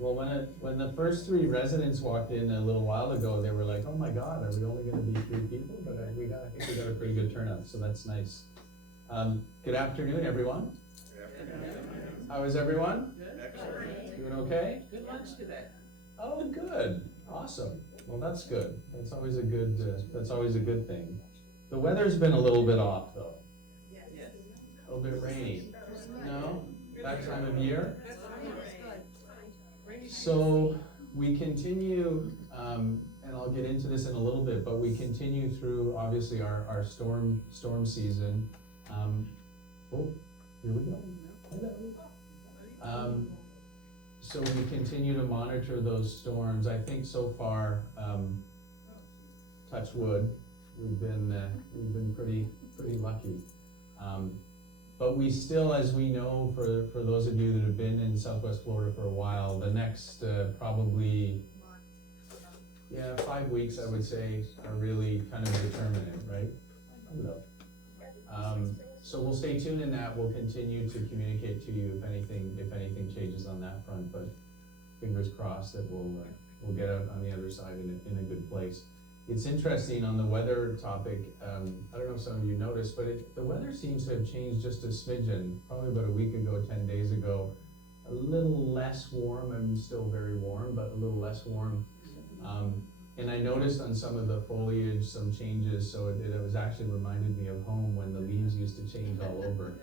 Well, when the first 3 residents walked in a little while ago, they were like, "Oh my God, are we only gonna be 3 people?" But I think we got a pretty good turnout, so that's nice. Good afternoon, everyone. How is everyone? Excellent. Doing okay? Good lunch today. Oh, good, awesome. Well, that's good. That's always a good thing. The weather's been a little bit off, though. Yes. A little bit rainy. No? That time of year? So we continue, and I'll get into this in a little bit, but we continue through obviously our storm season. Oh, here we go. Hello. So we continue to monitor those storms. I think so far, touch wood, we've been pretty lucky. But we still, as we know, for those of you that have been in Southwest Florida for a while, the next probably 5 weeks, I would say, are really kind of determinant, right? So we'll stay tuned in that. We'll continue to communicate to you if anything changes on that front. But fingers crossed that we'll get out on the other side in a good place. It's interesting on the weather topic. I don't know if some of you noticed, but the weather seems to have changed just a smidgen. Probably about a week ago, 10 days ago, a little less warm. I'm still very warm, but a little less warm. And I noticed on some of the foliage some changes, so it was actually reminded me of home when the leaves used to change all over.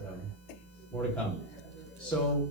But more to come. So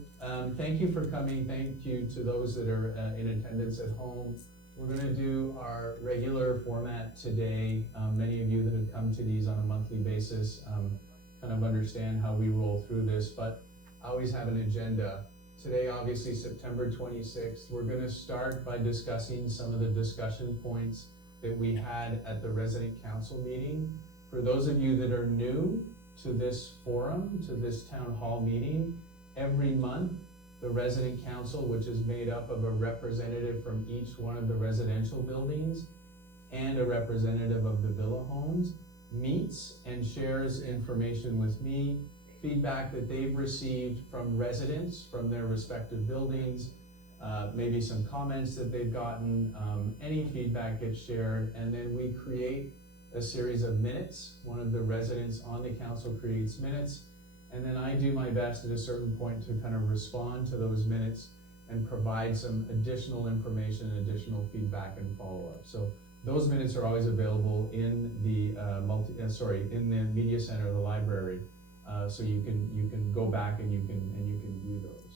thank you for coming. Thank you to those that are in attendance at home. We're going to do our regular format today. Many of you that have come to these on a monthly basis kind of understand how we roll through this, but I always have an agenda. Today, obviously, September 26th, we're going to start by discussing some of the discussion points that we had at the resident council meeting. For those of you that are new to this forum, to this town hall meeting, every month, the resident council, which is made up of a representative from each one of the residential buildings and a representative of the villa homes, meets and shares information with me, feedback that they've received from residents from their respective buildings, maybe some comments that they've gotten, any feedback gets shared, and then we create a series of minutes. One of the residents on the council creates minutes, and then I do my best at a certain point to kind of respond to those minutes and provide some additional information, additional feedback and follow-up. So those minutes are always available in the in the media center of the library. So you can go back and you can view those.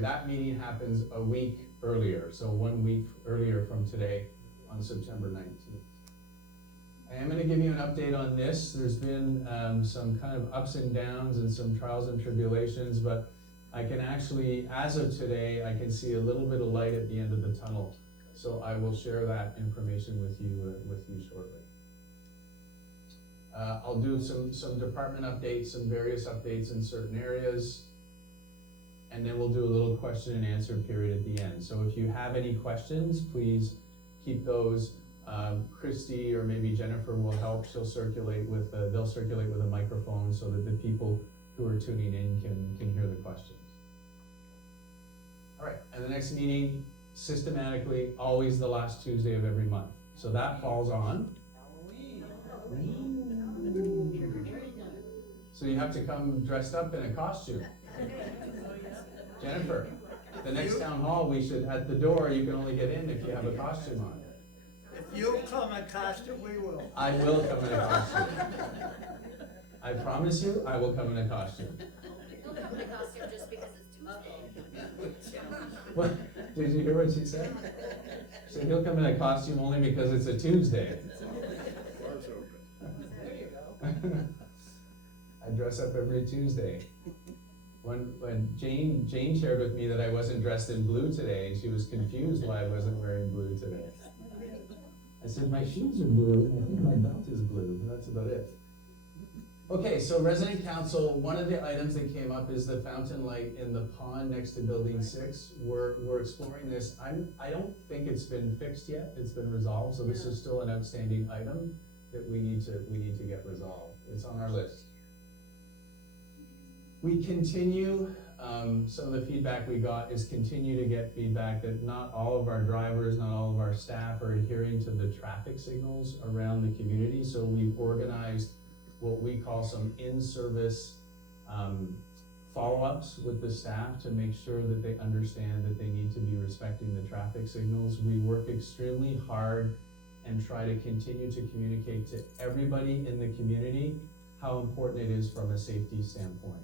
That meeting happens a week earlier, so 1 week earlier from today on September 19th. I am going to give you an update on this. There's been some kind of ups and downs and some trials and tribulations, but I can actually, as of today, I can see a little bit of light at the end of the tunnel. So I will share that information with you shortly. I'll do some department updates, some various updates in certain areas, and then we'll do a little question and answer period at the end. So if you have any questions, please keep those. Christy or maybe Jennifer will help. They'll circulate with a microphone so that the people who are tuning in can hear the questions. All right, and the next meeting, systematically, always the last Tuesday of every month. So that falls on. So you have to come dressed up in a costume. Jennifer, the next town hall, we should, at the door, you can only get in if you have a costume on. If you'll come in costume, we will. I will come in a costume. I promise you, I will come in a costume. He'll come in a costume just because it's Tuesday. What? Did you hear what she said? She said he'll come in a costume only because it's a Tuesday. There you go. I dress up every Tuesday. When Jane shared with me that I wasn't dressed in blue today, and she was confused why I wasn't wearing blue today. I said, my shoes are blue, and I think my belt is blue, but that's about it. Okay, so resident council, one of the items that came up is the fountain light in the pond next to building 6. We're exploring this. I don't think it's been fixed yet. It's been resolved, so this is still an outstanding item that we need to get resolved. It's on our list. We continue some of the feedback we got is continue to get feedback that not all of our drivers, not all of our staff are adhering to the traffic signals around the community. So we've organized what we call some in-service follow-ups with the staff to make sure that they understand that they need to be respecting the traffic signals. We work extremely hard and try to continue to communicate to everybody in the community how important it is from a safety standpoint.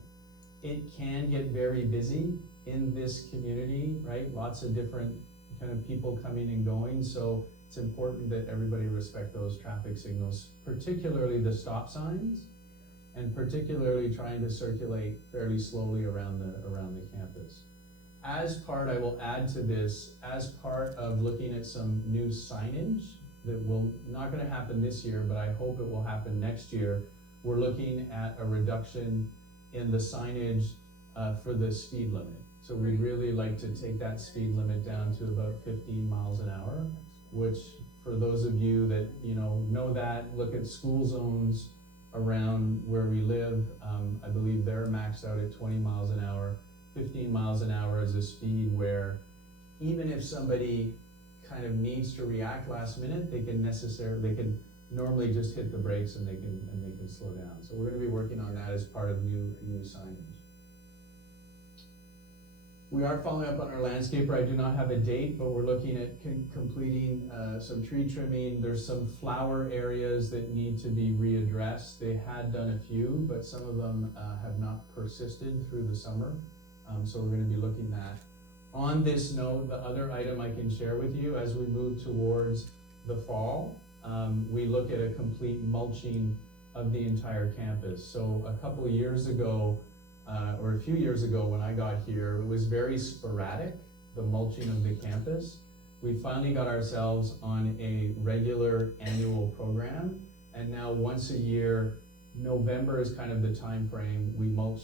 It can get very busy in this community, right? Lots of different kind of people coming and going, so it's important that everybody respect those traffic signals, particularly the stop signs, and particularly trying to circulate fairly slowly around the campus. As part, I will add to this, as part of looking at some new signage that will, not gonna happen this year, but I hope it will happen next year, we're looking at a reduction in the signage for the speed limit. So we'd really like to take that speed limit down to about 15 miles an hour, which for those of you that know that, look at school zones around where we live, I believe they're maxed out at 20 miles an hour. 15 miles an hour is a speed where even if somebody kind of needs to react last minute, they can normally just hit the brakes and they can slow down. So we're gonna be working on that as part of new signage. We are following up on our landscaper. I do not have a date, but we're looking at completing some tree trimming. There's some flower areas that need to be readdressed. They had done a few, but some of them have not persisted through the summer. So we're gonna be looking at that. On this note, the other item I can share with you as we move towards the fall, we look at a complete mulching of the entire campus. So a couple of years ago, or a few years ago when I got here, it was very sporadic, the mulching of the campus. We finally got ourselves on a regular annual program, and now once a year, November is kind of the time frame, we mulch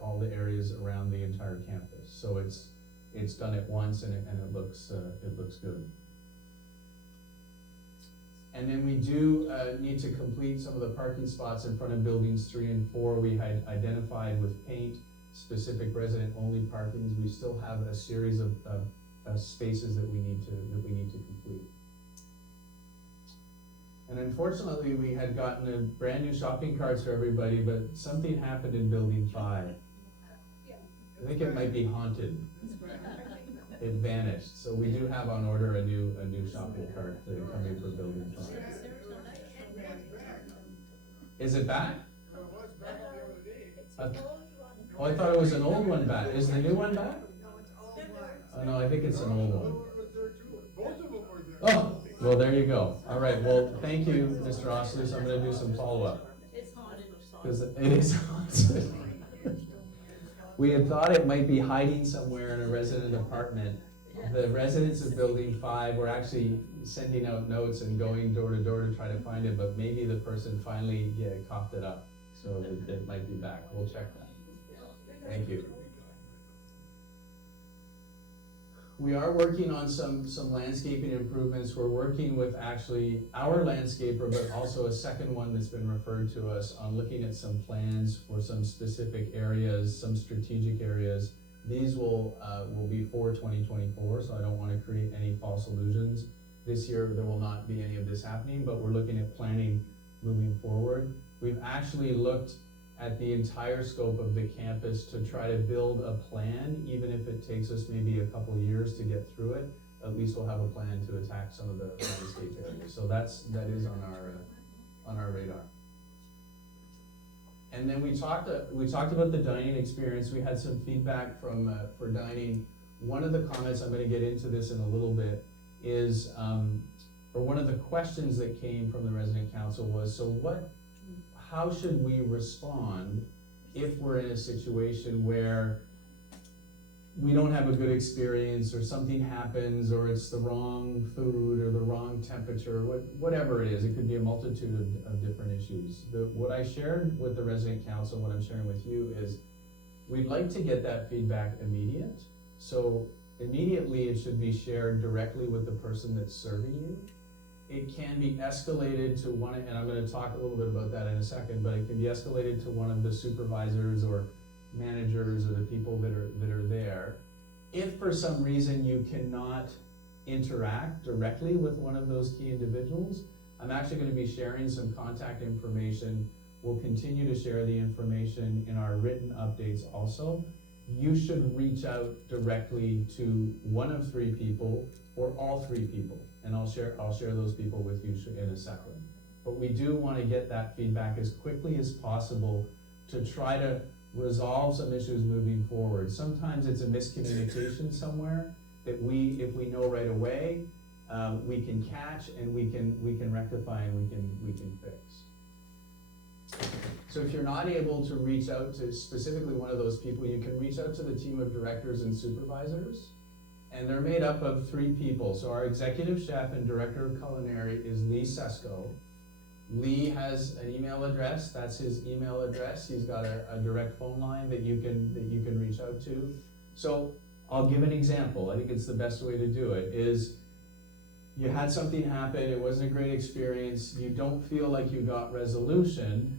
all the areas around the entire campus. So it's done at once and it looks good. And then we do need to complete some of the parking spots in front of buildings 3 and 4. We had identified with paint specific resident-only parkings. We still have a series of spaces that we need to complete. And unfortunately, we had gotten a brand new shopping carts for everybody, but something happened in building 5. I think it might be haunted. It vanished. So we do have on order a new shopping cart to come in for building 5. Is it back? Oh, I thought it was an old one back. Is the new one back? Oh no, I think it's an old one. Oh, well, there you go. All right, well, thank you, Mr. Ostlers. I'm gonna do some follow-up. It's haunted. Because it is haunted. We had thought it might be hiding somewhere in a resident apartment. The residents of building 5 were actually sending out notes and going door to door to try to find it, but maybe the person finally coughed it up. So it might be back. We'll check that. Thank you. We are working on some landscaping improvements. We're working with actually our landscaper, but also a second one that's been referred to us on looking at some plans for some specific areas, some strategic areas. These will be for 2024, so I don't want to create any false illusions. This year, there will not be any of this happening, but we're looking at planning moving forward. We've actually looked at the entire scope of the campus to try to build a plan, even if it takes us maybe a couple years to get through it. At least we'll have a plan to attack some of the landscape areas. So that is on our radar. And then we talked about the dining experience. We had some feedback for dining. One of the comments, I'm going to get into this in a little bit, is or one of the questions that came from the resident council was, so how should we respond if we're in a situation where we don't have a good experience, or something happens, or it's the wrong food or the wrong temperature, whatever it is. It could be a multitude of different issues. What I shared with the resident council, what I'm sharing with you is, we'd like to get that feedback immediate. So immediately it should be shared directly with the person that's serving you. It can be escalated to one, and I'm going to talk a little bit about that in a second, but it can be escalated to one of the supervisors or managers or the people that are there. If for some reason you cannot interact directly with one of those key individuals, I'm actually gonna be sharing some contact information. We'll continue to share the information in our written updates also. You should reach out directly to one of three people or all three people, and I'll share those people with you in a second. But we do wanna get that feedback as quickly as possible to try to resolve some issues moving forward. Sometimes it's a miscommunication somewhere that if we know right away, we can catch and we can rectify and we can fix. So if you're not able to reach out to specifically one of those people, you can reach out to the team of directors and supervisors, and they're made up of three people. So our executive chef and director of culinary is Lee Sesko. Lee has an email address, that's his email address. He's got a direct phone line that you can reach out to. So I'll give an example. I think it's the best way to do it is you had something happen, it wasn't a great experience, you don't feel like you got resolution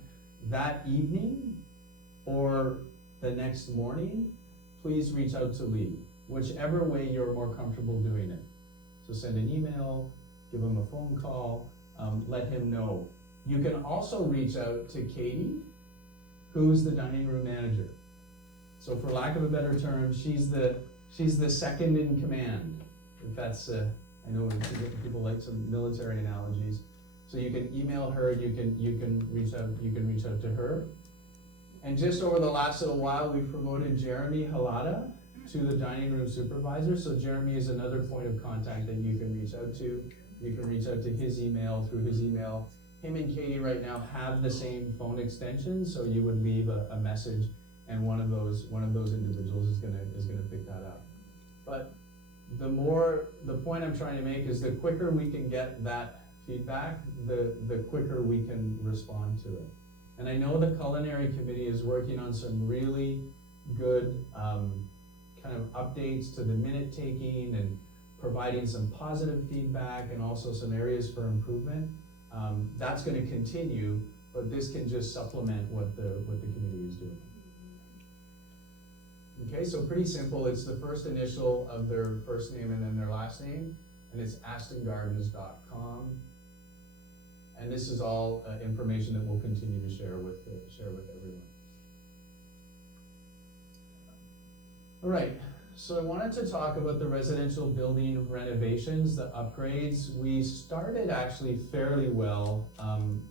that evening or the next morning, please reach out to Lee, whichever way you're more comfortable doing it. So send an email, give him a phone call, let him know. You can also reach out to Katie, who's the dining room manager. So for lack of a better term, she's the second in command. If that's, I know people like some military analogies. So you can email her, you can reach out to her. And just over the last little while, we've promoted Jeremy Halada to the dining room supervisor. So Jeremy is another point of contact that you can reach out to. You can reach out to his email, through his email. Him and Katie right now have the same phone extension, so you would leave a message and one of those individuals is gonna pick that up. But the point I'm trying to make is the quicker we can get that feedback, the quicker we can respond to it. And I know the culinary committee is working on some really good kind of updates to the minute taking and providing some positive feedback and also some areas for improvement. That's gonna continue, but this can just supplement what the committee is doing. Okay, so pretty simple. It's the first initial of their first name and then their last name, and it's astongardens.com. And this is all information that we'll continue to share with everyone. All right, so I wanted to talk about the residential building renovations, the upgrades. We started actually fairly well.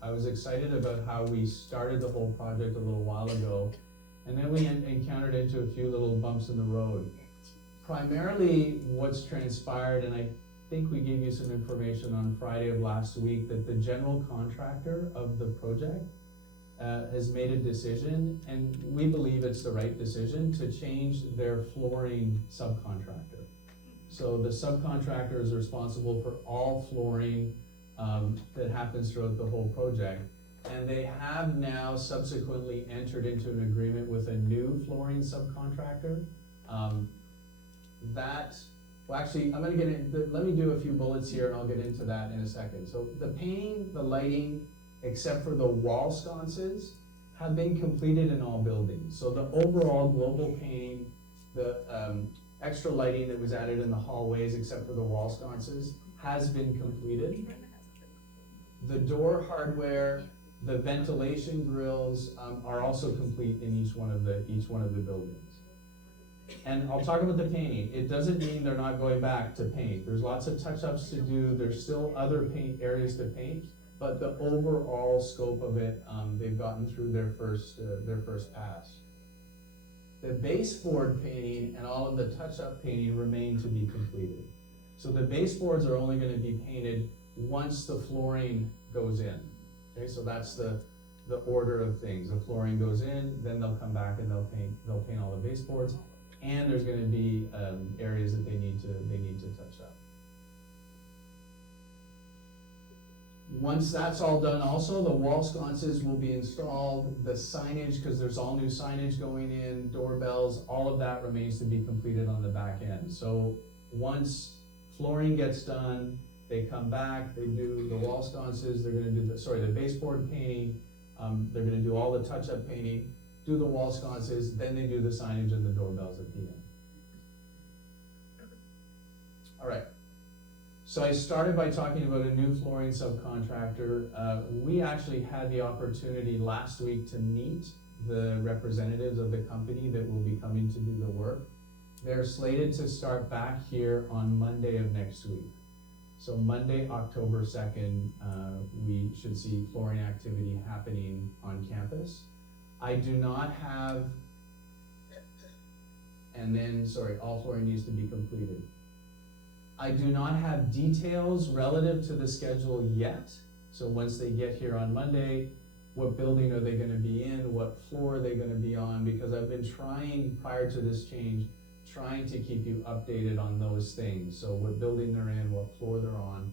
I was excited about how we started the whole project a little while ago, and then we encountered into a few little bumps in the road. Primarily what's transpired, and I think we gave you some information on Friday of last week, that the general contractor of the project has made a decision, and we believe it's the right decision, to change their flooring subcontractor. So the subcontractor is responsible for all flooring that happens throughout the whole project. And they have now subsequently entered into an agreement with a new flooring subcontractor. Actually, I'm gonna get in, let me do a few bullets here and I'll get into that in a second. So the painting, the lighting, except for the wall sconces, have been completed in all buildings. So the overall global painting, the extra lighting that was added in the hallways, except for the wall sconces, has been completed. The door hardware, the ventilation grills are also complete in each one of the buildings. And I'll talk about the painting. It doesn't mean they're not going back to paint. There's lots of touch-ups to do. There's still other paint areas to paint, but the overall scope of it, they've gotten through their first pass. The baseboard painting and all of the touch-up painting remain to be completed. So the baseboards are only gonna be painted once the flooring goes in. Okay, so that's the order of things. The flooring goes in, then they'll come back and they'll paint all the baseboards, and there's gonna be areas that they need to touch up. Once that's all done also, the wall sconces will be installed, the signage, because there's all new signage going in, doorbells, all of that remains to be completed on the back end. So once flooring gets done, they come back, they do the wall sconces, they're gonna do the baseboard painting, they're gonna do all the touch-up painting, do the wall sconces, then they do the signage and the doorbells at the end. All right. So I started by talking about a new flooring subcontractor. We actually had the opportunity last week to meet the representatives of the company that will be coming to do the work. They're slated to start back here on Monday of next week. So Monday, October 2nd, we should see flooring activity happening on campus. I do not have, all flooring needs to be completed. I do not have details relative to the schedule yet. So once they get here on Monday, what building are they gonna be in? What floor are they gonna be on? Because I've been trying, prior to this change, trying to keep you updated on those things. So what building they're in, what floor they're on.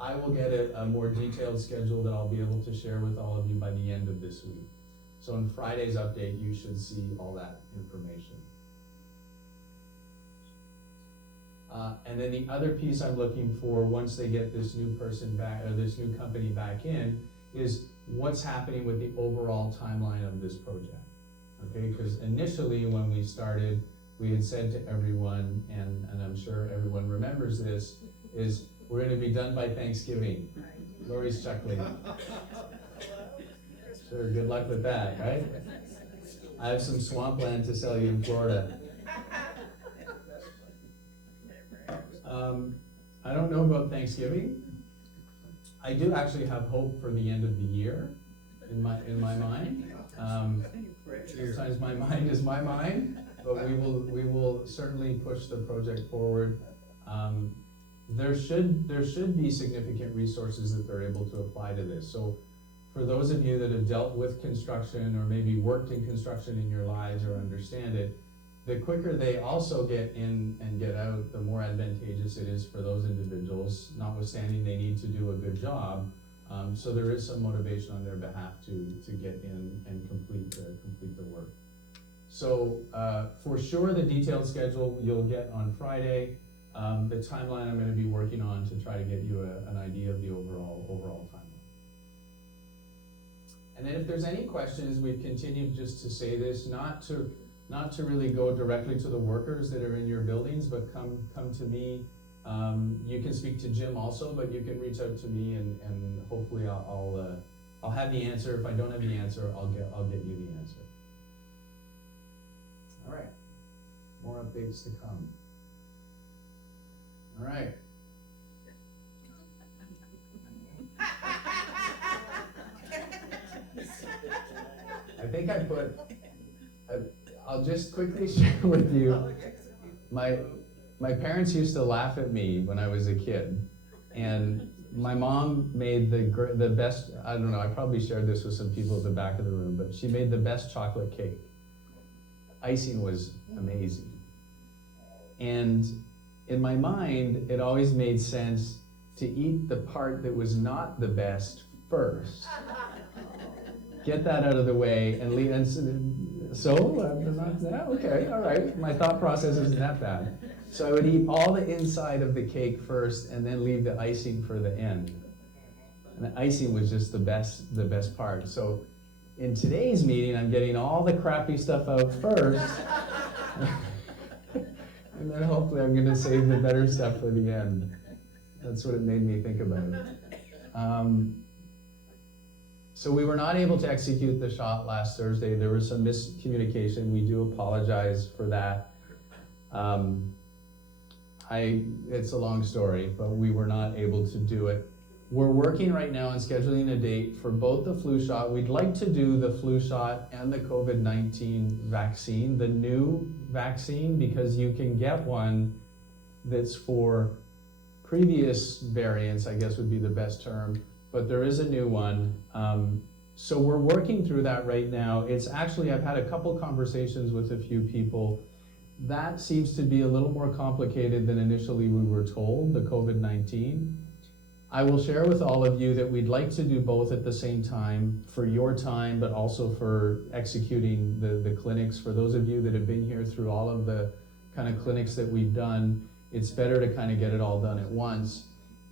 I will get a more detailed schedule that I'll be able to share with all of you by the end of this week. So in Friday's update, you should see all that information. And then the other piece I'm looking for, once they get this new person back, or this new company back in, is what's happening with the overall timeline of this project. Okay, because initially when we started, we had said to everyone, and I'm sure everyone remembers this, is we're gonna be done by Thanksgiving. Lori's chuckling. Sure, good luck with that, right? I have some swampland to sell you in Florida. I don't know about Thanksgiving. I do actually have hope for the end of the year in my mind. Sometimes my mind is my mind, but we will certainly push the project forward. There should be significant resources that they're able to apply to this. So for those of you that have dealt with construction or maybe worked in construction in your lives or understand it, the quicker they also get in and get out, the more advantageous it is for those individuals, notwithstanding they need to do a good job. So there is some motivation on their behalf to get in and complete the work. So for sure, the detailed schedule you'll get on Friday. The timeline I'm going to be working on to try to give you an idea of the overall timeline. And then if there's any questions, we've continued just to say this, not to really go directly to the workers that are in your buildings, but come to me. You can speak to Jim also, but you can reach out to me, and hopefully I'll have the answer. If I don't have the answer, I'll get you the answer. All right, more updates to come. All right. I think I put, I'll just quickly share with you, my parents used to laugh at me when I was a kid, and my mom made the best, I don't know, I probably shared this with some people at the back of the room, but she made the best chocolate cake. Icing was amazing. And in my mind, it always made sense to eat the part that was not the best first. Get that out of the way and leave. And so, okay, all right. My thought process isn't that bad. So I would eat all the inside of the cake first and then leave the icing for the end. And the icing was just the best part. So in today's meeting, I'm getting all the crappy stuff out first. And then hopefully I'm going to save the better stuff for the end. That's what it made me think about. So we were not able to execute the shot last Thursday. There was some miscommunication. We do apologize for that. It's a long story, but we were not able to do it. We're working right now on scheduling a date for both the flu shot. We'd like to do the flu shot and the COVID-19 vaccine, the new vaccine, because you can get one that's for previous variants, I guess would be the best term, but there is a new one. So we're working through that right now. It's actually, I've had a couple conversations with a few people. That seems to be a little more complicated than initially we were told, the COVID-19. I will share with all of you that we'd like to do both at the same time for your time, but also for executing the clinics. For those of you that have been here through all of the kind of clinics that we've done, it's better to kind of get it all done at once.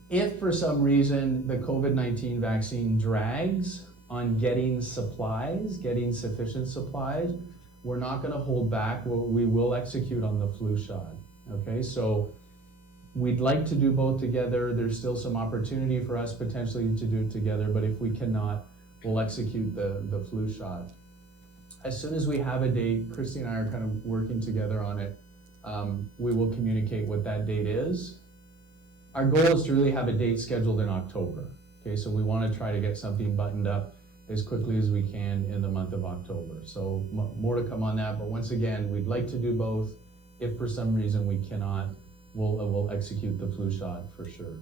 If for some reason the COVID-19 vaccine drags on getting supplies, getting sufficient supplies. We're not gonna hold back, we will execute on the flu shot, okay? So we'd like to do both together. There's still some opportunity for us potentially to do it together, but if we cannot, we'll execute the flu shot. As soon as we have a date, Christy and I are kind of working together on it. We will communicate what that date is. Our goal is to really have a date scheduled in October. Okay, so we want to try to get something buttoned up as quickly as we can in the month of October. So more to come on that, but once again, we'd like to do both. If for some reason we cannot, we'll execute the flu shot for sure.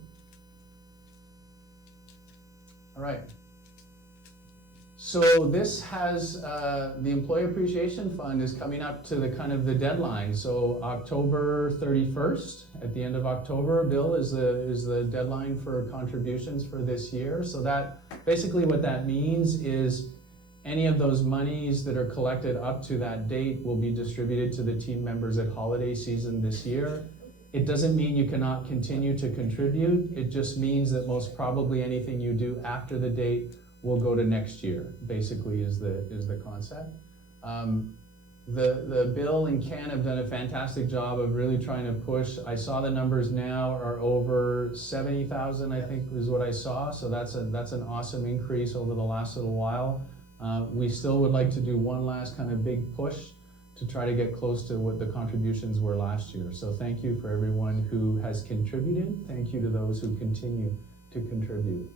All right. So this has, the Employee Appreciation Fund is coming up to the kind of the deadline. So October 31st, at the end of October, Bill, is the deadline for contributions for this year. So that, basically what that means is any of those monies that are collected up to that date will be distributed to the team members at holiday season this year. It doesn't mean you cannot continue to contribute. It just means that most probably anything you do after the date will go to next year, basically is the concept. The Bill and Ken have done a fantastic job of really trying to push. I saw the numbers now are over 70,000, I think is what I saw. So that's an awesome increase over the last little while. We still would like to do one last kind of big push to try to get close to what the contributions were last year. So thank you for everyone who has contributed. Thank you to those who continue to contribute.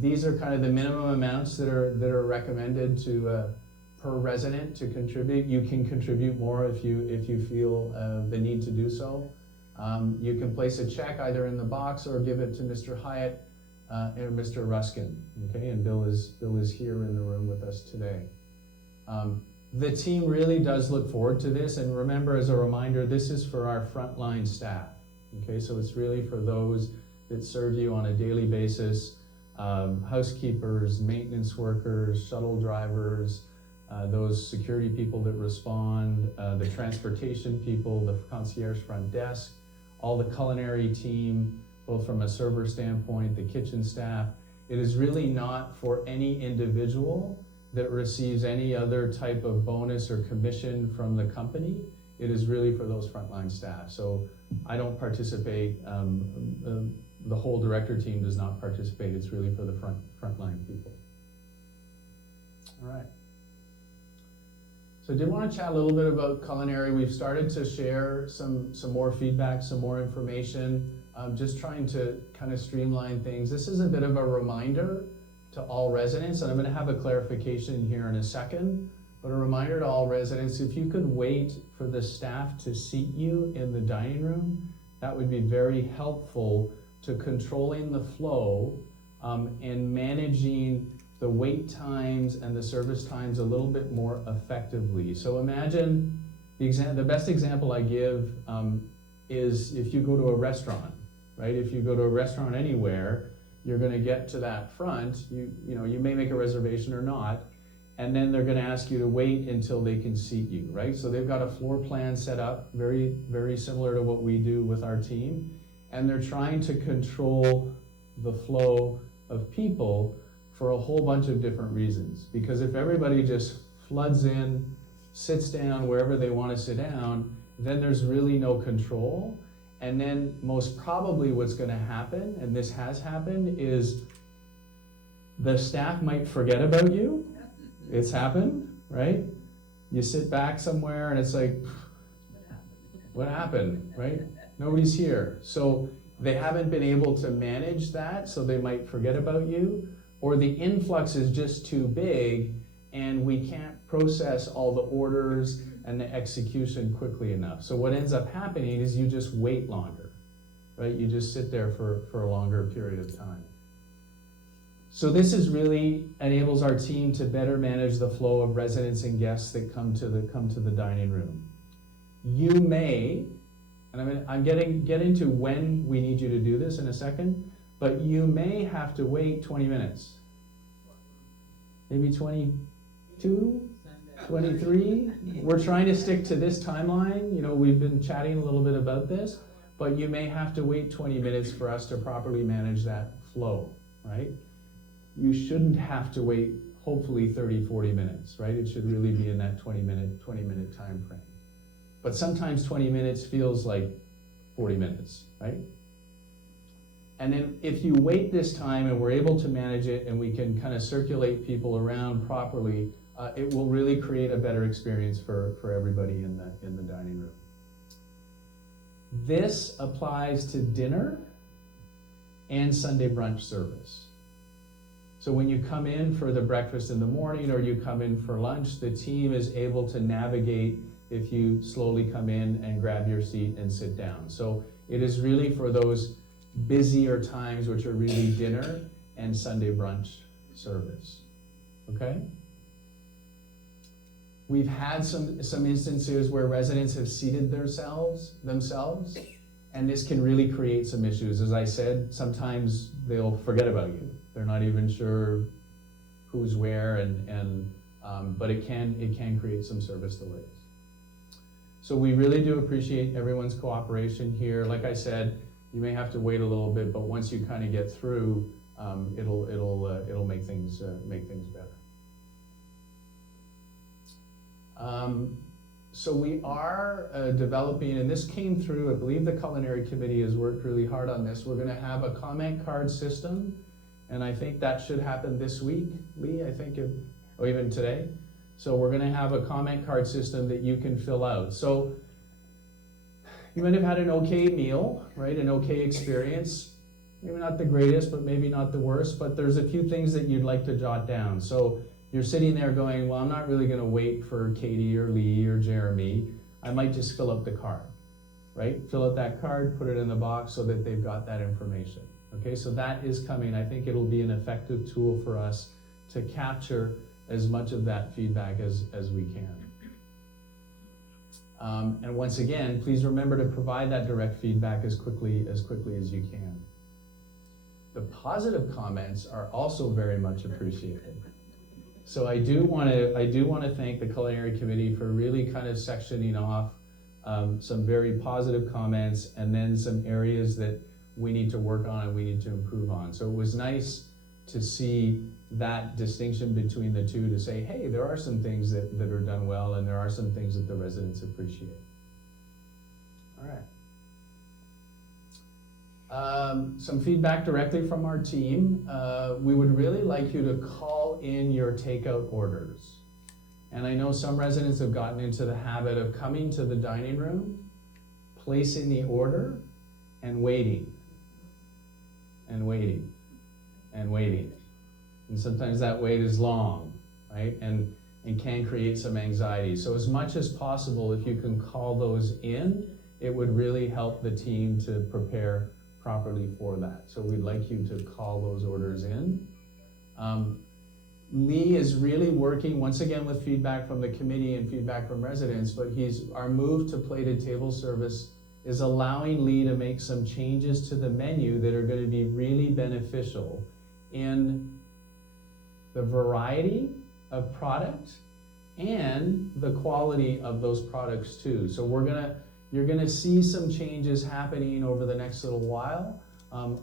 These are kind of the minimum amounts that are recommended to per resident to contribute. You can contribute more if you feel the need to do so. You can place a check either in the box or give it to Mr. Hyatt or Mr. Ruskin. Okay, and Bill is here in the room with us today. The team really does look forward to this, and remember, as a reminder, this is for our frontline staff. Okay, so it's really for those that serve you on a daily basis. Housekeepers, maintenance workers, shuttle drivers, those security people that respond, the transportation people, the concierge front desk, all the culinary team, both from a server standpoint, the kitchen staff. It is really not for any individual that receives any other type of bonus or commission from the company. It is really for those frontline staff. So I don't participate. The whole director team does not participate. It's really for the frontline people. All right. So I did want to chat a little bit about culinary. We've started to share some more feedback, some more information, just trying to kind of streamline things. This is a bit of a reminder to all residents, and I'm going to have a clarification here in a second, but a reminder to all residents, if you could wait for the staff to seat you in the dining room, that would be very helpful to controlling the flow and managing the wait times and the service times a little bit more effectively. So imagine, the best example I give is if you go to a restaurant, right? If you go to a restaurant anywhere, you're gonna get to that front, you may make a reservation or not, and then they're gonna ask you to wait until they can seat you, right? So they've got a floor plan set up, very, very similar to what we do with our team, and they're trying to control the flow of people for a whole bunch of different reasons. Because if everybody just floods in, sits down wherever they wanna sit down, then there's really no control. And then most probably what's gonna happen, and this has happened, is the staff might forget about you. It's happened, right? You sit back somewhere and it's like, what happened, right? Nobody's here. So they haven't been able to manage that, so they might forget about you, or the influx is just too big and we can't process all the orders and the execution quickly enough. So what ends up happening is you just wait longer, right? You just sit there for a longer period of time. So this is really enables our team to better manage the flow of residents and guests that come to the dining room. You may, and I'm getting into when we need you to do this in a second, but you may have to wait 20 minutes, maybe 22, 23. We're trying to stick to this timeline. You know, we've been chatting a little bit about this, but you may have to wait 20 minutes for us to properly manage that flow, right? you shouldn't have to wait, hopefully 30, 40 minutes, right? It should really be in that 20-minute time frame. But sometimes 20 minutes feels like 40 minutes, right? And then if you wait this time and we're able to manage it and we can kind of circulate people around properly, it will really create a better experience for everybody in the dining room. This applies to dinner and Sunday brunch service. So when you come in for the breakfast in the morning or you come in for lunch, the team is able to navigate if you slowly come in and grab your seat and sit down. So it is really for those busier times, which are really dinner and Sunday brunch service, okay? We've had some instances where residents have seated themselves, and this can really create some issues. As I said, sometimes they'll forget about you. They're not even sure who's where, but it can create some service delays. So we really do appreciate everyone's cooperation here. Like I said, you may have to wait a little bit, but once you kind of get through, it'll make things better. So we are developing, and this came through, I believe the Culinary Committee has worked really hard on this. We're going to have a comment card system, and I think that should happen this week, Lee, I think, or even today. So we're going to have a comment card system that you can fill out. So you might have had an okay meal, right? An okay experience. Maybe not the greatest, but maybe not the worst, but there's a few things that you'd like to jot down. So you're sitting there going, well, I'm not really going to wait for Katie or Lee or Jeremy. I might just fill out the card, right? Fill out that card, put it in the box so that they've got that information. Okay, so that is coming. I think it'll be an effective tool for us to capture as much of that feedback as we can. And once again, please remember to provide that direct feedback as quickly as you can. The positive comments are also very much appreciated. So I do want to thank the Culinary Committee for really kind of sectioning off some very positive comments and then some areas that we need to work on and we need to improve on. So it was nice to see that distinction between the two, to say, hey, there are some things that are done well and there are some things that the residents appreciate. All right. Some feedback directly from our team. We would really like you to call in your takeout orders. And I know some residents have gotten into the habit of coming to the dining room, placing the order, and waiting, and waiting, and waiting. And sometimes that wait is long, right? And can create some anxiety. So as much as possible, if you can call those in, it would really help the team to prepare properly for that. So we'd like you to call those orders in. Lee is really working, once again, with feedback from the committee and feedback from residents, but our move to plated table service is allowing Lee to make some changes to the menu that are going to be really beneficial in the variety of product and the quality of those products too. So you're gonna see some changes happening over the next little while.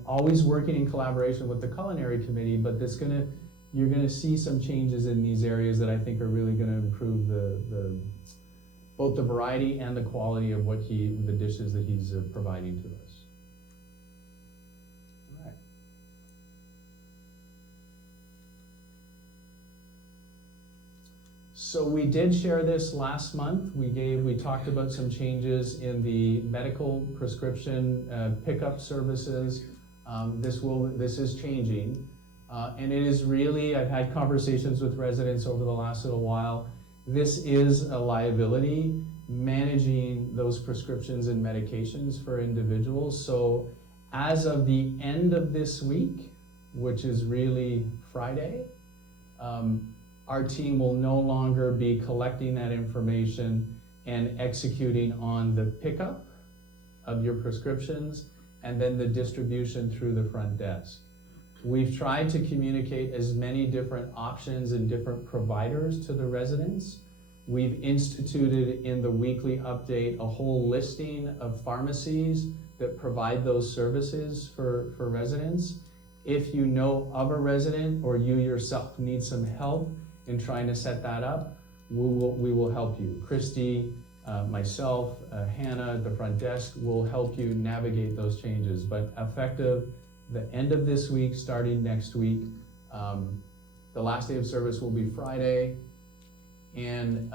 Always working in collaboration with the Culinary Committee, but you're gonna see some changes in these areas that I think are really gonna improve both the variety and the quality of the dishes that he's providing to us. All right. So we did share this last month. We talked about some changes in the medical prescription pickup services. This is changing. And it is really, I've had conversations with residents over the last little while. This is a liability, managing those prescriptions and medications for individuals. So as of the end of this week, which is really Friday, our team will no longer be collecting that information and executing on the pickup of your prescriptions and then the distribution through the front desk. We've tried to communicate as many different options and different providers to the residents. We've instituted in the weekly update a whole listing of pharmacies that provide those services for residents. If you know of a resident or you yourself need some help in trying to set that up, we will help you. Christy, myself, Hannah at the front desk will help you navigate those changes. But effective the end of this week, starting next week, the last day of service will be Friday, and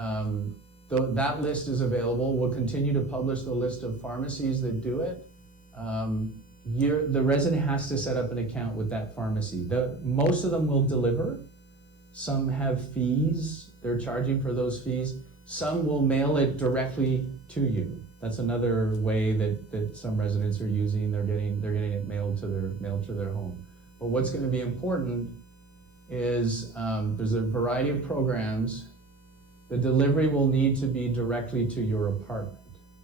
that list is available. We'll continue to publish the list of pharmacies that do it. The resident has to set up an account with that pharmacy. Most of them will deliver. Some have fees, they're charging for those fees. Some will mail it directly to you. That's another way that some residents are using. They're getting it mailed to their home. But what's going to be important is there's a variety of programs. The delivery will need to be directly to your apartment,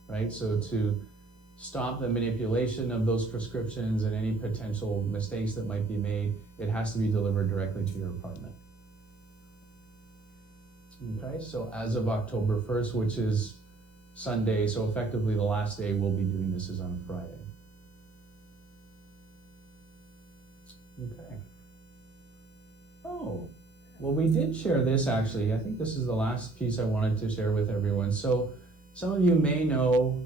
right? So to stop the manipulation of those prescriptions and any potential mistakes that might be made, it has to be delivered directly to your apartment. Okay, so as of October 1st, which is Sunday, so effectively the last day we'll be doing this is on Friday. Okay. Oh, well, we did share this actually. I think this is the last piece I wanted to share with everyone. So some of you may know,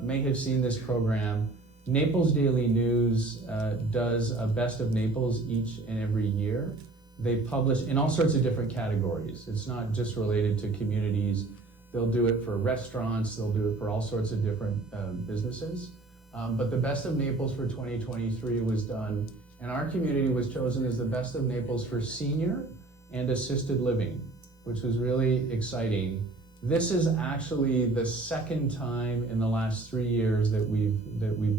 may have seen this program. Naples Daily News does a Best of Naples each and every year. They publish in all sorts of different categories. It's not just related to communities. They'll do it for restaurants, they'll do it for all sorts of different businesses. But the Best of Naples for 2023 was done, and our community was chosen as the Best of Naples for senior and assisted living, which was really exciting. This is actually the second time in the last 3 years that we've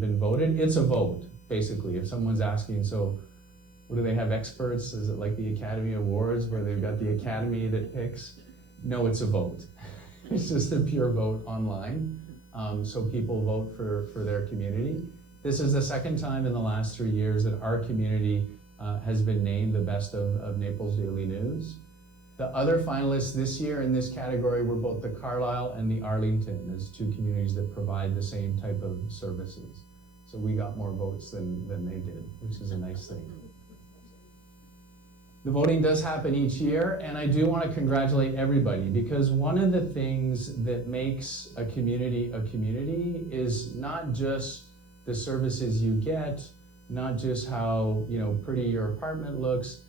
been voted. It's a vote, basically. If someone's asking, so what do they have, experts? Is it like the Academy Awards where they've got the Academy that picks? No, it's a vote. It's just a pure vote online. So people vote for their community. This is the second time in the last 3 years that our community has been named the Best of Naples Daily News. The other finalists this year in this category were both the Carlisle and the Arlington, as two communities that provide the same type of services. So we got more votes than they did, which is a nice thing. The voting does happen each year, and I do want to congratulate everybody, because one of the things that makes a community is not just the services you get, not just how pretty your apartment looks,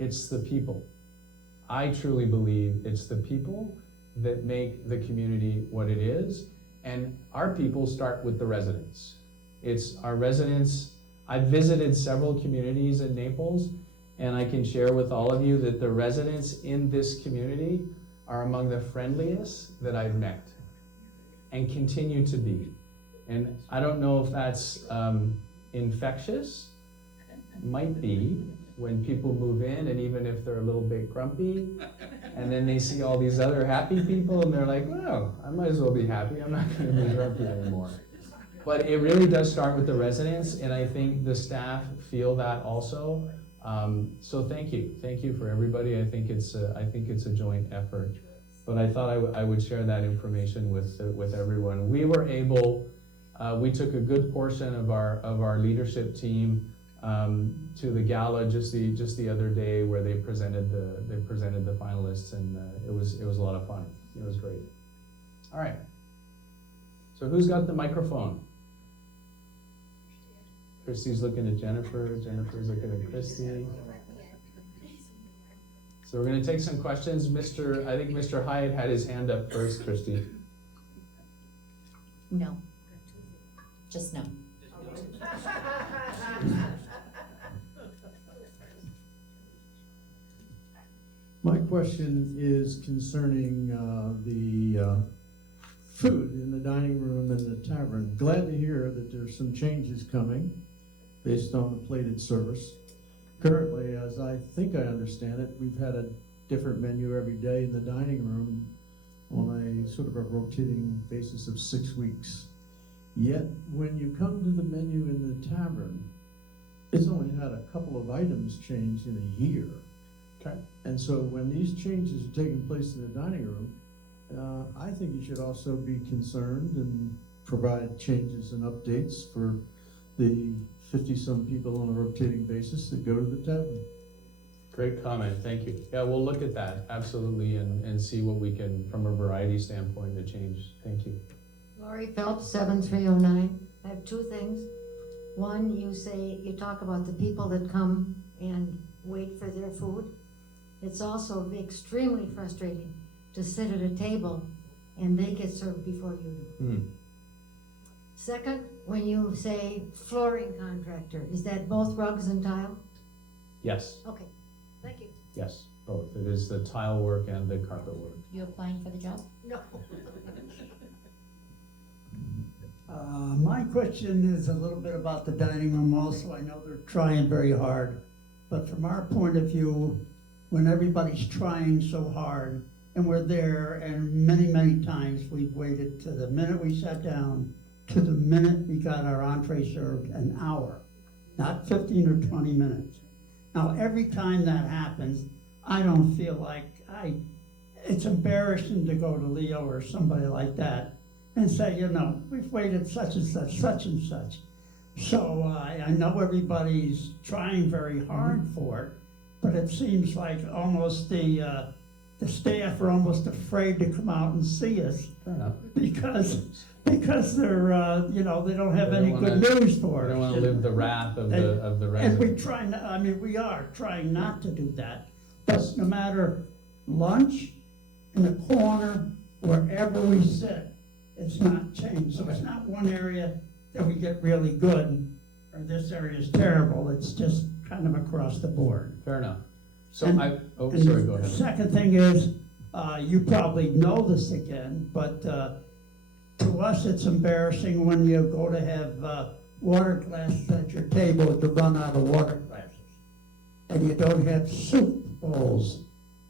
it's the people. I truly believe it's the people that make the community what it is, and our people start with the residents. It's our residents. I've visited several communities in Naples, and I can share with all of you that the residents in this community are among the friendliest that I've met and continue to be. And I don't know if that's infectious, might be, when people move in, and even if they're a little bit grumpy, and then they see all these other happy people, and they're like, well, I might as well be happy, I'm not gonna be grumpy anymore. But it really does start with the residents, and I think the staff feel that also. So thank you for everybody. I think it's a joint effort. But I thought I would share that information with everyone. We were able, we took a good portion of our leadership team to the gala just the other day, where they presented the finalists, and it was a lot of fun. It was great. All right. So who's got the microphone? Christy's looking at Jennifer. Jennifer's looking at Christy. So we're going to take some questions. I think Mr. Hyatt had his hand up first, Christy. No. Just no. My question is concerning the food in the dining room and the tavern. Glad to hear that there's some changes coming based on the plated service. Currently, as I think I understand it, we've had a different menu every day in the dining room on a sort of a rotating basis of 6 weeks. Yet, when you come to the menu in the tavern, it's only had a couple of items change in a year. Okay. And so when these changes are taking place in the dining room, I think you should also be concerned and provide changes and updates for the 50-some people on a rotating basis that go to the tavern. Great comment, thank you. Yeah, we'll look at that, absolutely, and see what we can, from a variety standpoint, to change. Thank you. Lori Phelps, 7309. I have two things. One, you talk about the people that come and wait for their food. It's also extremely frustrating to sit at a table and they get served before you do. Second, when you say flooring contractor, is that both rugs and tile? Yes, Okay, thank you. yes, both. It is the tile work and the carpet work. You applying for the job? No. My question is a little bit about the dining room also. I know they're trying very hard, but from our point of view, when everybody's trying so hard, and we're there, and many, many times we've waited to the minute we sat down, to the minute we got our entree served, an hour, not 15 or 20 minutes. Now, every time that happens, I don't feel like it's embarrassing to go to Leo or somebody like that and say, you know, we've waited such and such, such and such. So I know everybody's trying very hard for it, but it seems like almost the staff are almost afraid to come out and see us Fair enough. because they're they don't have They any don't good wanna- news for us. I don't want to you know. live the wrath of the And we residents. try, we are trying not to do that, but no matter lunch, in the corner, wherever we sit, it's not changed. So it's not one area that we get really good, or this area is terrible, it's just kind of across the board. Fair enough. So And- sorry, go And the ahead. second thing is, you probably know this again, but to us, it's embarrassing when you go to have water glasses at your table to run out of water glasses. And you don't have soup bowls,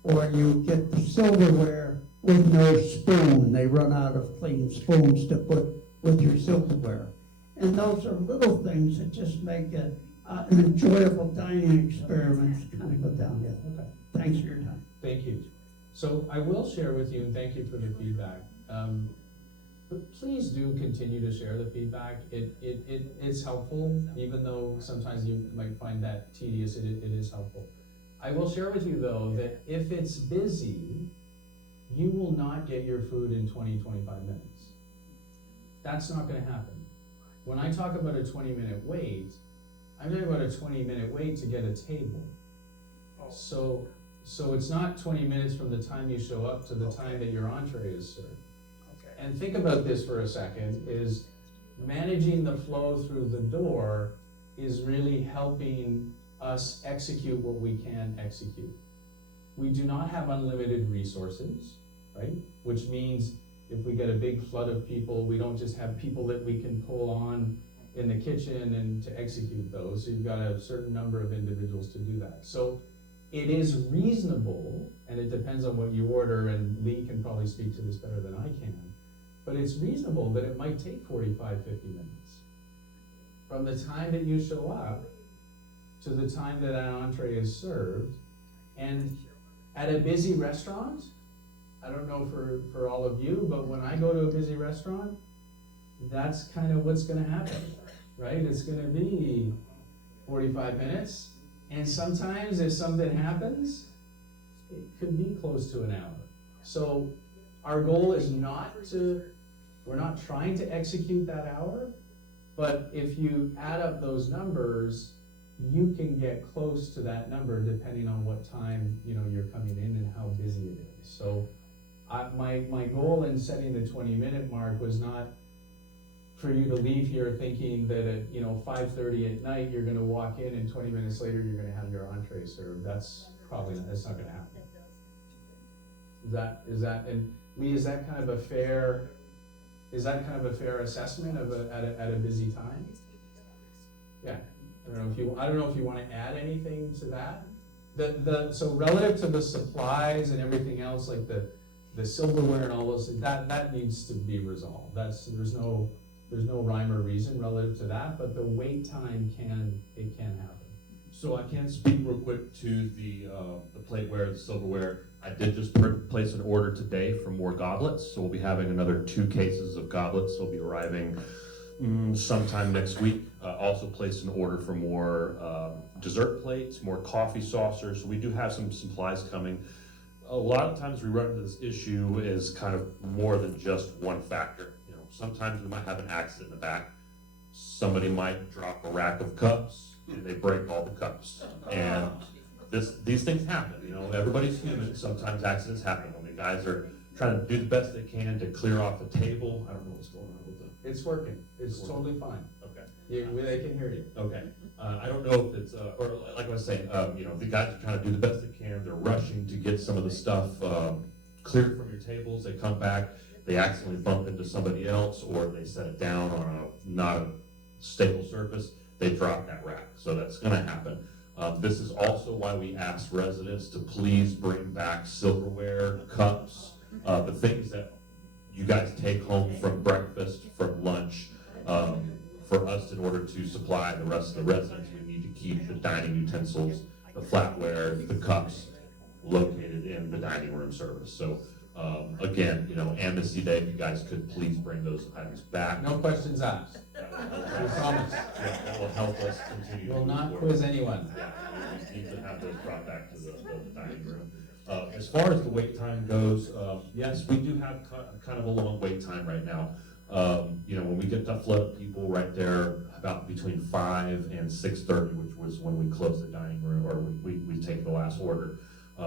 or you get the silverware with no spoon. They run out of clean spoons to put with your silverware. And those are little things that just make an enjoyable dining experience kind of go downhill. Okay. Thanks for your time. Thank you. So I will share with you, and thank you for the feedback. But please do continue to share the feedback. It's helpful, even though sometimes you might find that tedious, it is helpful. I will share with you though, that if it's busy, you will not get your food in 20-25 minutes. That's not gonna happen. When I talk about a 20-minute wait, I'm talking about a 20-minute wait to get a table. So it's not 20 minutes from the time you show up to the time that your entree is served. And think about this for a second, is managing the flow through the door is really helping us execute what we can execute. We do not have unlimited resources, right? Which means if we get a big flood of people, we don't just have people that we can pull on in the kitchen and to execute those. So you've got a certain number of individuals to do that. So it is reasonable, and it depends on what you order, and Lee can probably speak to this better than I can, but it's reasonable that it might take 45, 50 minutes. From the time that you show up to the time that an entree is served. And at a busy restaurant, I don't know for all of you, but when I go to a busy restaurant, that's kind of what's gonna happen, right? It's gonna be 45 minutes. And sometimes if something happens, it could be close to an hour. So our goal is we're not trying to execute that hour, but if you add up those numbers, you can get close to that number depending on what time, you're coming in and how busy it is. So my goal in setting the 20-minute mark was not for you to leave here thinking that at 5:30 at night you're going to walk in and 20 minutes later you're going to have your entree served. That's not going to happen. Is that and Lee, is that kind of a fair assessment of at a busy time? Yeah. I don't know if you want to add anything to that. So relative to the supplies and everything else, like the silverware and all those things, that needs to be resolved. There's no rhyme or reason relative to that, but the wait time can happen. So I can speak real quick to the plateware, the silverware. I did just place an order today for more goblets, so we'll be having another 2 cases of goblets. They'll be arriving sometime next week. Also placed an order for more dessert plates, more coffee saucers. So we do have some supplies coming. A lot of times we run into this issue is kind of more than just one factor. You know, sometimes we might have an accident in the back. Somebody might drop a rack of cups and they break all the cups. And these things happen, you know, everybody's human. Sometimes accidents happen when the guys are trying to do the best they can to clear off the table. I don't know what's going on with the. It's working. It's totally fine. Okay. They can hear you. Okay. I don't know if it's, or like I was saying, you know, the guys are trying to do the best they can. They're rushing to get some of the stuff cleared from your tables. They come back, they accidentally bump into somebody else, or they set it down on a not a stable surface. They drop that rack. So that's going to happen. This is also why we ask residents to please bring back silverware, cups, the things that you guys take home from breakfast, from lunch. For us, in order to supply the rest of the residents, we need to keep the dining utensils, the flatware, the cups located in the dining room service. So again, you know, Amnesty Day, if you guys could please bring those items back. No questions asked. We promise. Yeah, that will help us continue. We'll to not move quiz forward. anyone. Yeah, we need to have those brought back to the dining room. As far as the wait time goes, yes, we do have kind of a long wait time right now. You know, when we get that flood of people right there about between 5 and 6:30, which was when we closed the dining room, or we take the last order,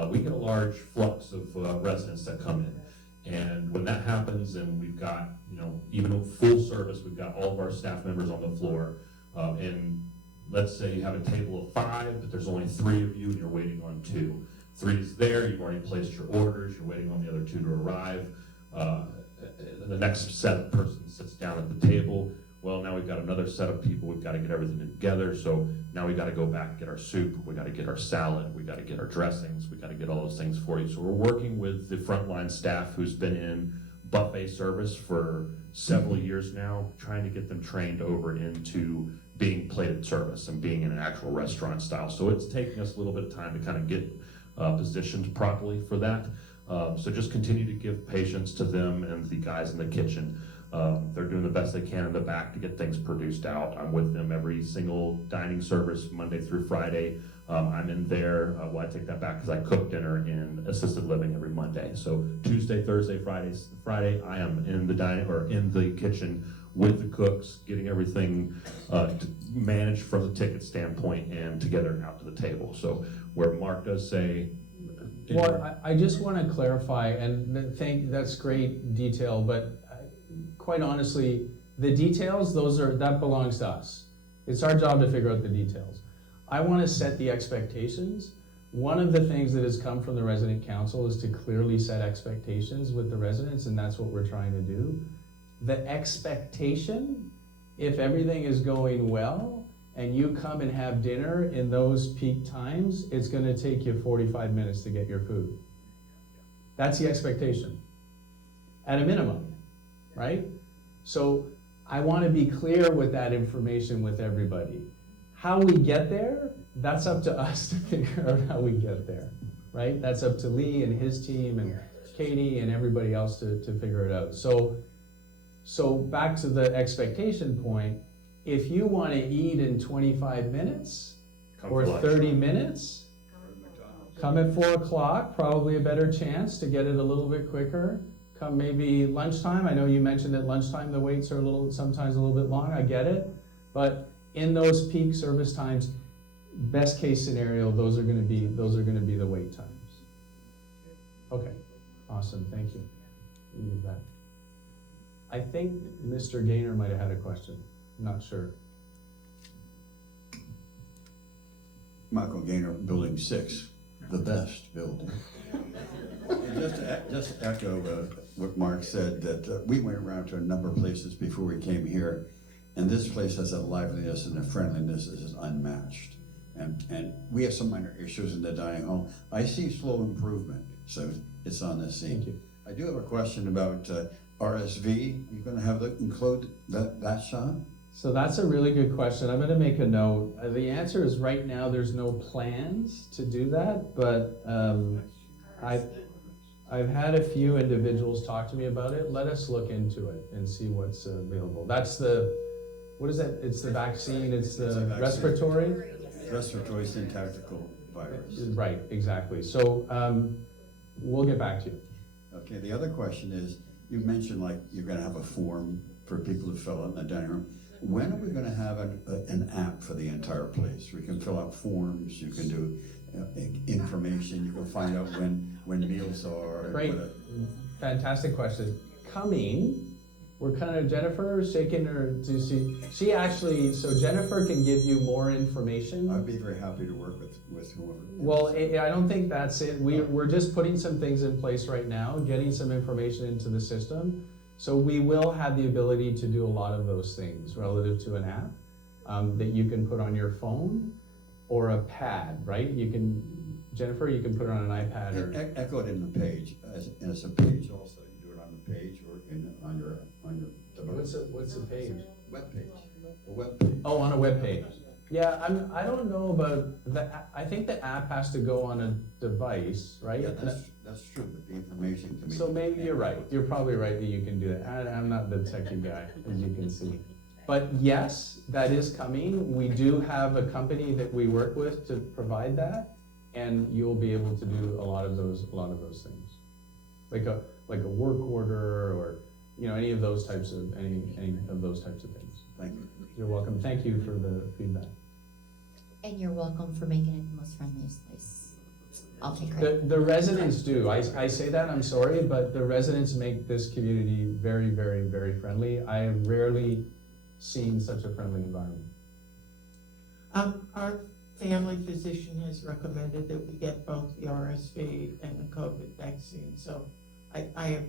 we get a large flux of residents that come in. And when that happens, and we've got, you know, even full service, we've got all of our staff members on the floor, and let's say you have a table of 5, but there's only 3 of you and you're waiting on 2. 3 is there, you've already placed your orders, you're waiting on the other 2 to arrive. The next set of persons sits down at the table. Well, now we've got another set of people, we've got to get everything together, so now we've got to go back and get our soup, we got to get our salad, we got to get our dressings, we got to get all those things for you. So we're working with the frontline staff who's been in buffet service for several years now, trying to get them trained over into being plated service and being in an actual restaurant style. So it's taking us a little bit of time to kind of get positioned properly for that. So just continue to give patience to them and the guys in the kitchen. They're doing the best they can in the back to get things produced out. I'm with them every single dining service, Monday through Friday. I'm in there, well, I take that back because I cook dinner in assisted living every Monday. So Tuesday, Thursday, Friday, I am in the dining or in the kitchen with the cooks, getting everything managed from the ticket standpoint and together and out to the table. So where Mark does say, Well, I just want to clarify, and that's great detail, but quite honestly, the details, that belongs to us. It's our job to figure out the details. I want to set the expectations. One of the things that has come from the resident council is to clearly set expectations with the residents, and that's what we're trying to do. The expectation, if everything is going well, and you come and have dinner in those peak times, it's gonna take you 45 minutes to get your food. That's the expectation, at a minimum, right? So I wanna be clear with that information with everybody. How we get there, that's up to us to figure out how we get there, right? That's up to Lee and his team and Katie and everybody else to figure it out. So back to the expectation point, if you want to eat in 25 minutes or 30 minutes, come at 4 o'clock, probably a better chance to get it a little bit quicker. Come maybe lunchtime. I know you mentioned at lunchtime the waits are sometimes a little bit long, I get it. But in those peak service times, best case scenario, those are gonna be the wait times. Okay, awesome, thank you. Leave that. I think Mr. Gaynor might have had a question. Not sure. Michael Gaynor, Building 6, the best building. And just to echo what Mark said, that we went around to a number of places before we came here, and this place has a liveliness and a friendliness that is unmatched. And we have some minor issues in the dining hall. I see slow improvement, so it's on the scene. Thank you. I do have a question about RSV. You're going to have include that shot? So that's a really good question. I'm gonna make a note. The answer is right now there's no plans to do that, but I've had a few individuals talk to me about it. Let us look into it and see what's available. That's the what is that? It's the vaccine, it's It's a the vaccine. respiratory? Respiratory syntactical virus. Right, exactly. So, we'll get back to you. Okay, the other question is, you mentioned like you're gonna have a form for people to fill out in the dining room. When are we gonna have an app for the entire place? We can fill out forms, you can do information, you can find out when meals are. Great, what fantastic question. Coming, we're kind of, Jennifer shaking her to see, she actually, so Jennifer can give you more information. I'd be very happy to work with whoever. Well, I don't think that's it. We're just putting some things in place right now, getting some information into the system. So we will have the ability to do a lot of those things relative to an app that you can put on your phone or a pad, right? You can, Jennifer, you can put it on an iPad or. Echo it in the page, as a page also. You do it on the page or on your device. What's a page? Web page, a web page. Oh, on a web page. Yeah, I don't know about the, I think the app has to go on a device, right? Yeah, that's true, but the information can be. So maybe you're right. You're probably right that you can do that. I'm not the techie guy, as you can see. But yes, that is coming. We do have a company that we work with to provide that, and you'll be able to do a lot of those things. Like a work order or, any of those types of, any of those types of things. Thank you. You're welcome. Thank you for the feedback. And you're welcome for making it the most friendliest place. I'll take credit. The residents do. I say that, I'm sorry, but the residents make this community very, very, very friendly. I have rarely seen such a friendly environment. Our family physician has recommended that we get both the RSV and the COVID vaccine, so I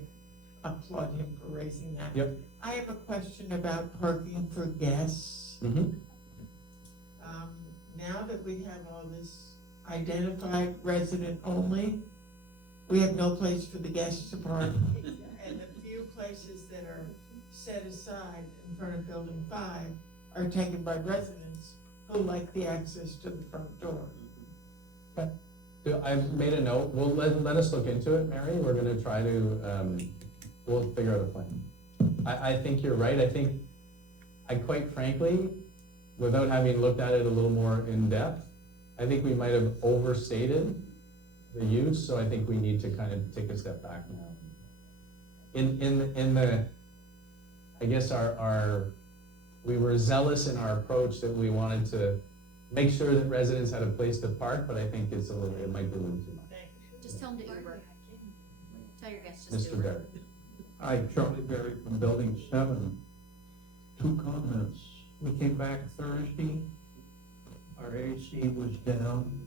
applaud him for raising that. Yep. I have a question about parking for guests. Mm-hmm. Now that we have all this identified resident only, we have no place for the guests to park. And the few places that are set aside in front of Building 5 are taken by residents who like the access to the front door. I've made a note. Well, let us look into it, Mary. We're gonna try to, we'll figure out a plan. I think you're right. I quite frankly, without having looked at it a little more in depth, I think we might have overstated the use, so I think we need to kind of take a step back now. In the, I guess we were zealous in our approach that we wanted to make sure that residents had a place to park, but I think it might be a little too much. Just tell them to Uber. Tell your guests just Mr. Uber. Barrett. Hi, Charlie Berry from Building 7. 2 comments. We came back Thursday. Our AC was down.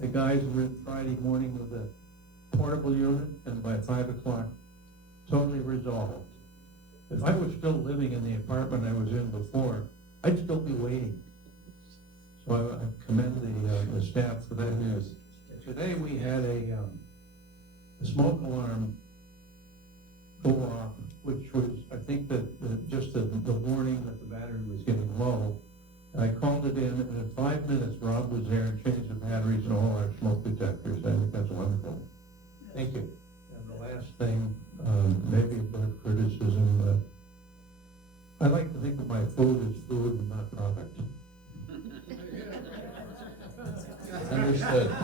The guys were in Friday morning with a portable unit, and by 5 o'clock, totally resolved. If I was still living in the apartment I was in before, I'd still be waiting. So I commend the staff for that news. Today we had a smoke alarm go off, which was, I think that just the warning that the battery was getting low. I called it in, and in 5 minutes, Rob was there and changed the batteries in all our smoke detectors. I think that's wonderful. Thank you. And the last thing, maybe a bit of criticism, I like to think of my food as food and not product. Understood.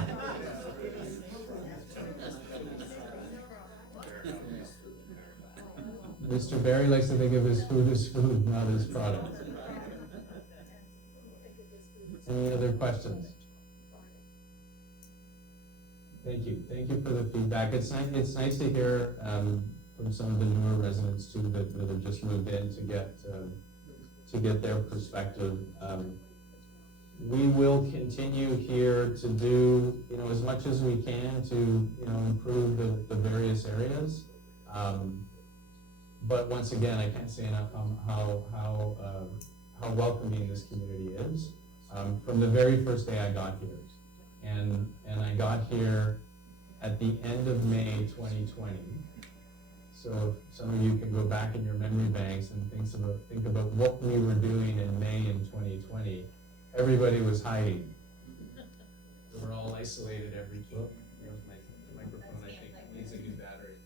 Mr. Barry likes to think of his food as food, not as product. Any other questions? Thank you for the feedback. It's nice to hear from some of the newer residents too that have just moved in to get their perspective. We will continue here to do as much as we can to improve the various areas. But once again, I can't say enough how welcoming this community is. From the very first day I got here, and I got here at the end of May 2020. So if some of you can go back in your memory banks and think about what we were doing in May in 2020. Everybody was hiding. We were all isolated every. My microphone, I think, needs a new battery.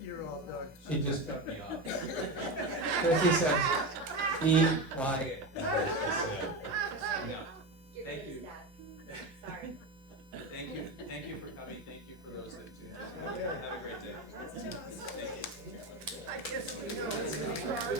You're all done. She just cut me off. Chrissy said, Be quiet.